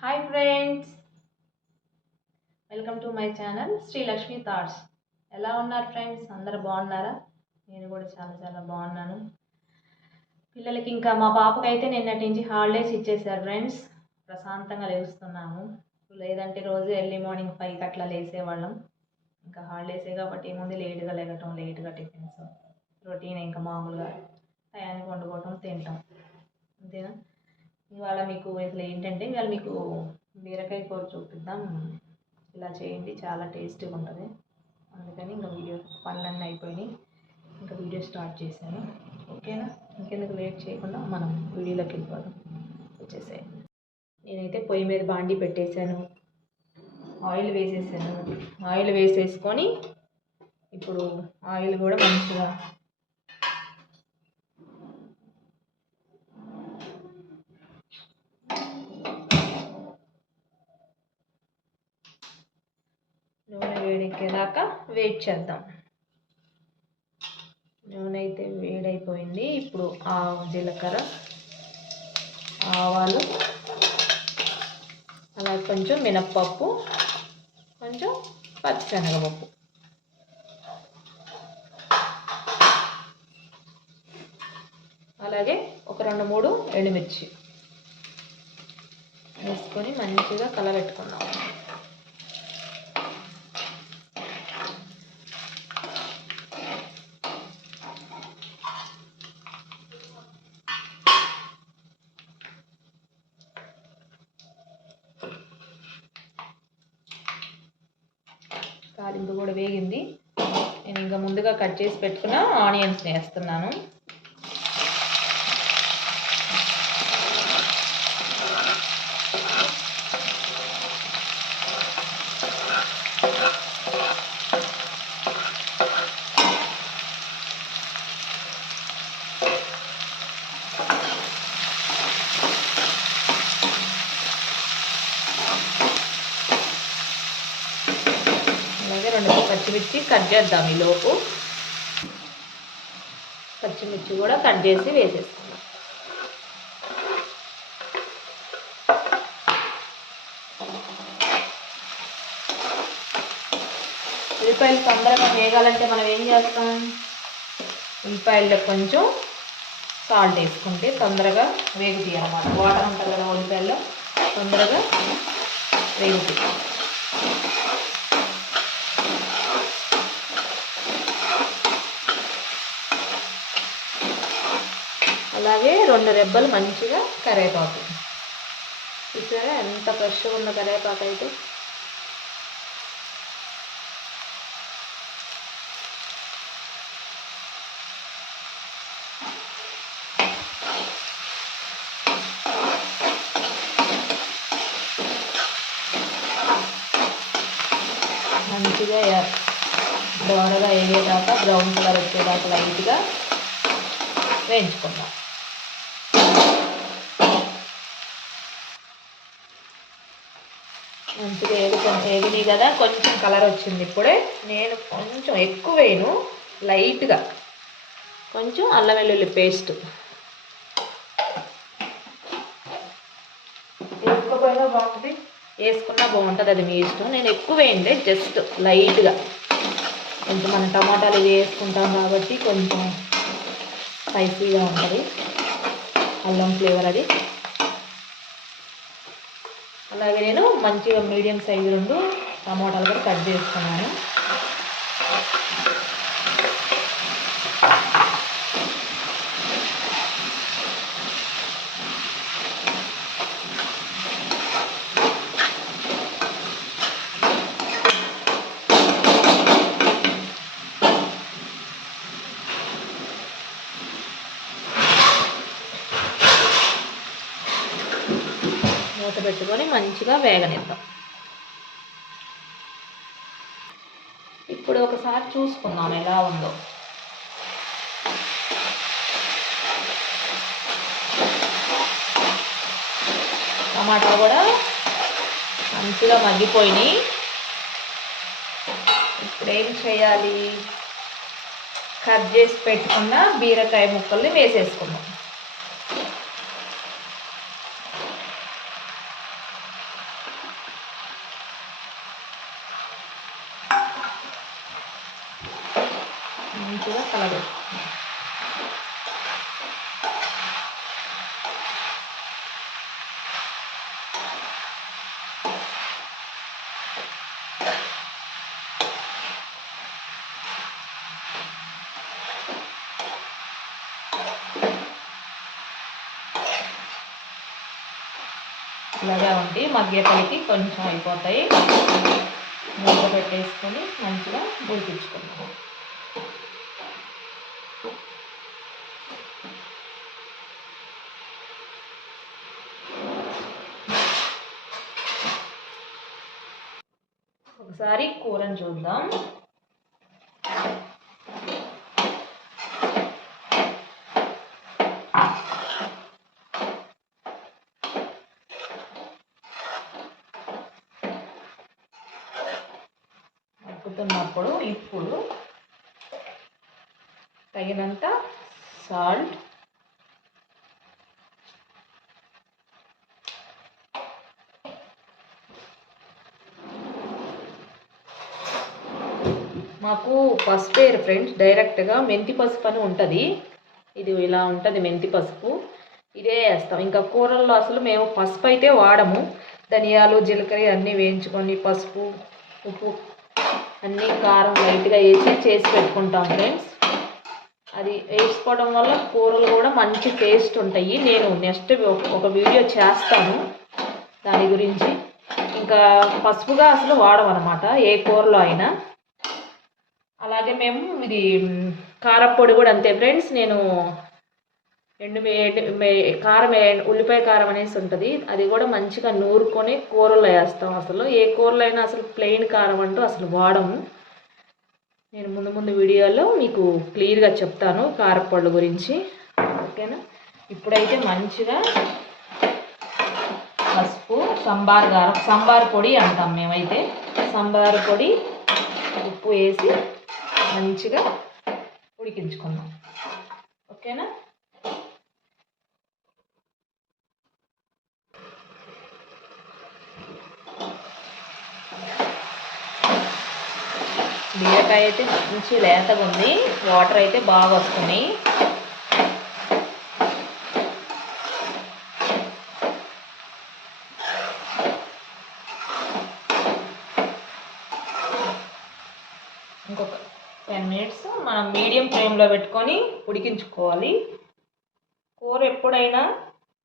Hi friends, welcome to my channel Sri Lakshmi thoughts. ఎలా ఉన్నారు friends? అందరు బాగున్నారా? నేను కూడా చాలా చాలా బాగున్నాను. పిల్లలకి ఇంకా మా పాపకైతే నిన్నటి నుంచి హాలిడేస్ ఇచ్చేసారు ఫ్రెండ్స్. ప్రశాంతంగా లేస్తున్నాము. లేదంటే రోజు ఎర్లీ మార్నింగ్ 5కి అట్లా లేసేవాళ్ళం. ఇంకా హాలిడేసే కాబట్టి ఏముంది, లేట్గా లేగటం, లేట్గా టిఫిన్స్, రొటీన్ ఇంకా మామూలుగా టయానికి వండుకోవటం, తింటాం, అంతేనా. ఇవాళ మీకు అసలు ఏంటంటే, ఇవాళ మీకు బీరకాయ కూర చూపిద్దాం. ఇలా చేయండి, చాలా టేస్టీగా ఉంటుంది. అందుకని ఇంకా వీడియో పనులన్నీ అయిపోయినాయి, ఇంకా వీడియో స్టార్ట్ చేశాను. ఓకేనా, ఇంకెందుకు లేట్ చేయకుండా మనం వీడియోలోకి వెళ్ళిపోదాం. వచ్చేసేయండి. నేనైతే పొయ్యి మీద బాండి పెట్టేశాను, ఆయిల్ వేసేసాను. ఆయిల్ వేసేసుకొని ఇప్పుడు ఆయిల్ కూడా మంచిగా నూనె వేడెక్కేదాకా వెయిట్ చేద్దాం. నూనె అయితే వేడైపోయింది. ఇప్పుడు జీలకర్ర, ఆవాలు, అలాగే కొంచెం మినప్పప్పు, కొంచెం పచ్చిశనగపప్పు, అలాగే ఒక 2-3 ఎండుమిర్చి వేసుకొని మంచిగా కలబెట్టుకుందాం. తాలింపు కూడా వేగింది. నేను ఇంకా ముందుగా కట్ చేసి పెట్టుకున్న ఆనియన్స్ వేస్తున్నాను. అలాగే 2 పచ్చిమిర్చి కట్ చేద్దాం. ఈలోపు పచ్చిమిర్చి కూడా కట్ చేసి వేసేసుకుందాం. ఉల్లిపాయలు తొందరగా వేగాలంటే మనం ఏం చేస్తాం, ఉల్లిపాయల్లో కొంచెం సాల్ట్ వేసుకుంటే తొందరగా వేగుతాయి అన్నమాట. వాటర్ ఉంటుంది కదా ఉల్లిపాయల్లో, తొందరగా వేగుతాయి. అలాగే 2 రెబ్బలు మంచిగా కరివేపాకు. చూసారా ఎంత ఫ్రెష్గా ఉన్న కరివేపాకు అయితే. మంచిగా దోరగా వేగేదాకా, బ్రౌన్ కలర్ వచ్చేదాకా లైట్గా వేయించుకుందాం. మంచిగా వేగినాయి కదా, కొంచెం కలర్ వచ్చింది. ఇప్పుడే నేను కొంచెం ఎక్కువ వేయను, లైట్గా కొంచెం అల్లం వెల్లుల్లి పేస్ట్ వేసుకోపోయినా బాగుంటుంది, వేసుకున్నా బాగుంటుంది, అది మీ ఇష్టం. నేను ఎక్కువ వేయండి, జస్ట్ లైట్గా. కొంచెం మనం టమాటాలు ఇవి వేసుకుంటాం కాబట్టి కొంచెం స్పైసీగా ఉంటుంది, అల్లం ఫ్లేవర్ అది. అలాగే నేను మంచిగా మీడియం సైజు 2 టమాటాలు కూడా కట్ చేసుకున్నాను. మూత పెట్టుకొని మంచిగా వేగనిద్దాం. ఇప్పుడు ఒకసారి చూసుకుందాం ఎలా ఉందో. టమాటా కూడా మంచిగా మగ్గిపోయినాయి. ఇప్పుడు ఏం చేయాలి, కట్ చేసి పెట్టుకున్న బీరకాయ ముక్కల్ని వేసేసుకుందాం. మంచిగా కలబెట్టుకుందాం. ఇలాగా ఉండి మధ్యకలికి కొంచెం అయిపోతాయి. మూత పెట్టేసుకొని మంచిగా ఉడికించుకుంటాం. ఒకసారి కూరని చూద్దాం. ఉడుకుతున్నప్పుడు ఇప్పుడు తగినంత సాల్ట్, మాకు పసుపు వేరు ఫ్రెండ్స్, డైరెక్ట్గా మెంతి పసుపు అని ఉంటుంది. ఇది ఇలా ఉంటుంది మెంతి పసుపు, ఇదే వేస్తాం. ఇంకా కూరల్లో అసలు మేము పసుపు అయితే వాడము. ధనియాలు, జీలకర్ర అన్నీ వేయించుకొని పసుపు, ఉప్పు అన్నీ కారం లైట్గా వేసి చేసి పెట్టుకుంటాం ఫ్రెండ్స్. అది వేసుకోవడం వల్ల కూరలు కూడా మంచి టేస్ట్ ఉంటాయి. నేను నెక్స్ట్ ఒక వీడియో చేస్తాను దాని గురించి. ఇంకా పసుపుగా అసలు వాడమన్నమాట ఏ కూరలో అయినా. అలాగే మేము ఇది కారపొడి కూడా అంతే ఫ్రెండ్స్. నేను కారం, ఉల్లిపాయ కారం అనేసి ఉంటుంది, అది కూడా మంచిగా నూరుకొని కూరలో వేస్తాం. అసలు ఏ కూరలో అయినా అసలు ప్లెయిన్ కారం అంటూ అసలు వాడము. నేను ముందు వీడియోలో మీకు క్లియర్గా చెప్తాను కారపొడి గురించి, ఓకేనా. ఇప్పుడైతే మంచిగా పసుపు, సంబార్ పొడి అంటాం మేమైతే, సంబార్ పొడి, ఉప్పు వేసి మంచిగా ఉడికించుకున్నాం, ఓకేనా. బీరకాయ అయితే మంచి లేతగా ఉంది, వాటర్ అయితే బాగా వస్తున్నాయి. ఇంకొక 10 minutes మనం మీడియం ఫ్లేమ్లో పెట్టుకొని ఉడికించుకోవాలి. కూర ఎప్పుడైనా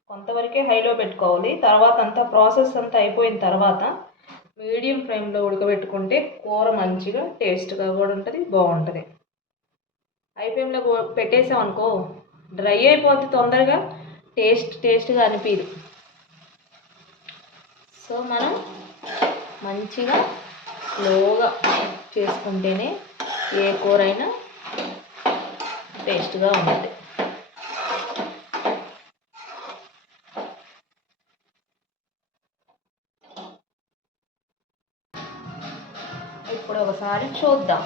కొంతవరకే హైలో పెట్టుకోవాలి. తర్వాత అంతా ప్రాసెస్ అంతా అయిపోయిన తర్వాత మీడియం ఫ్లేమ్లో ఉడకబెట్టుకుంటే కూర మంచిగా టేస్ట్గా కూడా ఉంటుంది, బాగుంటుంది. హై ఫ్లేమ్లో పెట్టేసాం అనుకో డ్రై అయిపోద్ది తొందరగా, టేస్ట్గా అనిపించదు. సో మనం మంచిగా స్లోగా చేసుకుంటేనే ఏ కూర అయినా టేస్ట్గా ఉంటుంది. ఇప్పుడు ఒకసారి చూద్దాం.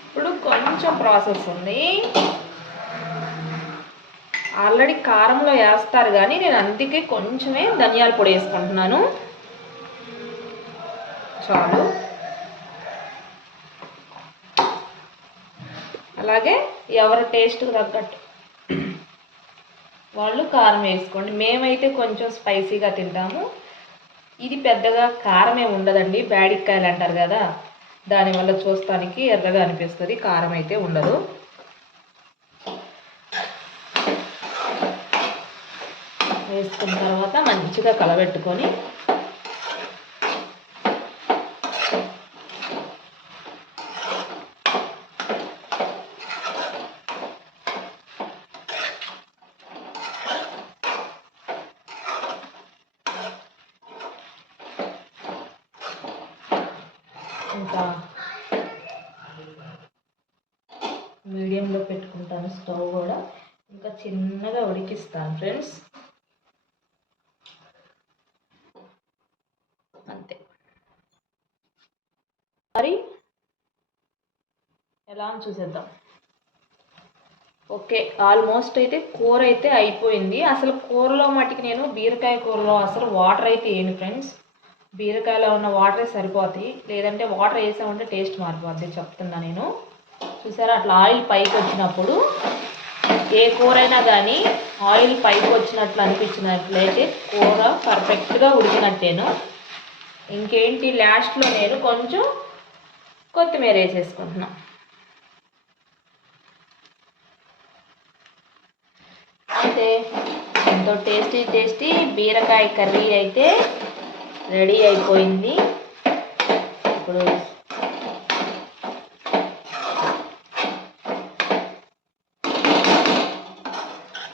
ఇప్పుడు కొంచెం ప్రాసెస్ ఉంది. ఆల్రెడీ కారంలో వేస్తారు కానీ నేను అందుకే కొంచెమే ధనియాల పొడి వేసుకుంటున్నాను, చాలు. అలాగే ఎవరి టేస్ట్కి తగ్గట్టు వాళ్ళు కారం వేసుకోండి. మేమైతే కొంచెం స్పైసీగా తింటాము. ఇది పెద్దగా కారమే ఉండదండి, బ్యాడిక్కాయలు అంటారు కదా, దానివల్ల చూస్తానికి ఎర్రగా అనిపిస్తుంది, కారం అయితే ఉండదు. వేసుకున్న తర్వాత మంచిగా కలబెట్టుకొని ఇంకా మీడియంలో పెట్టుకుంటాను స్టవ్ కూడా, ఇంకా చిన్నగా ఉడికిస్తాను ఫ్రెండ్స్, అంతే. మరి ఎలా అని చూసేద్దాం. ఓకే, ఆల్మోస్ట్ అయితే కూర అయితే అయిపోయింది. అసలు కూరలో మటుకు నేను బీరకాయ కూరలో అసలు వాటర్ అయితే వేయను ఫ్రెండ్స్. బీరకాయలో ఉన్న వాటరే సరిపోతాయి, లేదంటే వాటర్ వేసామంటే టేస్ట్ మారిపోద్ది చెప్తున్నా నేను. చూసారా, అట్లా ఆయిల్ పైకి వచ్చినప్పుడు ఏ కూర అయినా కానీ ఆయిల్ పైకి వచ్చినట్లు అనిపించినట్లయితే కూర పర్ఫెక్ట్గా ఉడికినట్టేను. ఇంకేంటి, లాస్ట్లో నేను కొంచెం కొత్తిమీర వేసేసుకుంటున్నాను. అయితే ఎంతో టేస్టీ బీరకాయ కర్రీ అయితే రెడీ అయిపోయింది. ఇప్పుడు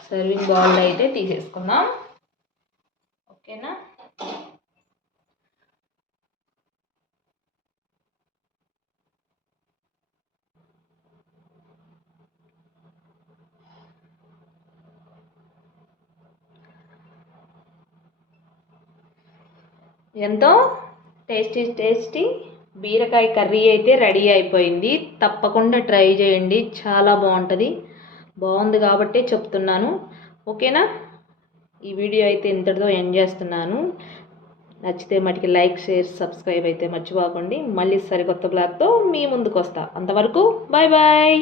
సర్వింగ్ బౌల్ అయితే తీసేసుకుందాం. ఓకేనా? ఎంతో టేస్టీ బీరకాయ కర్రీ అయితే రెడీ అయిపోయింది. తప్పకుండా ట్రై చేయండి, చాలా బాగుంటుంది. బాగుంది కాబట్టి చెప్తున్నాను. ఓకేనా? ఈ వీడియో అయితే ఇంతటితో ఎండ్ చేస్తున్నాను. నచ్చితే మటుకి లైక్, షేర్, సబ్స్క్రైబ్ అయితే మర్చిపోకండి. మళ్ళీ సరికొత్త బ్లాగ్తో మీ ముందుకు వస్తా. అంతవరకు బాయ్ బాయ్.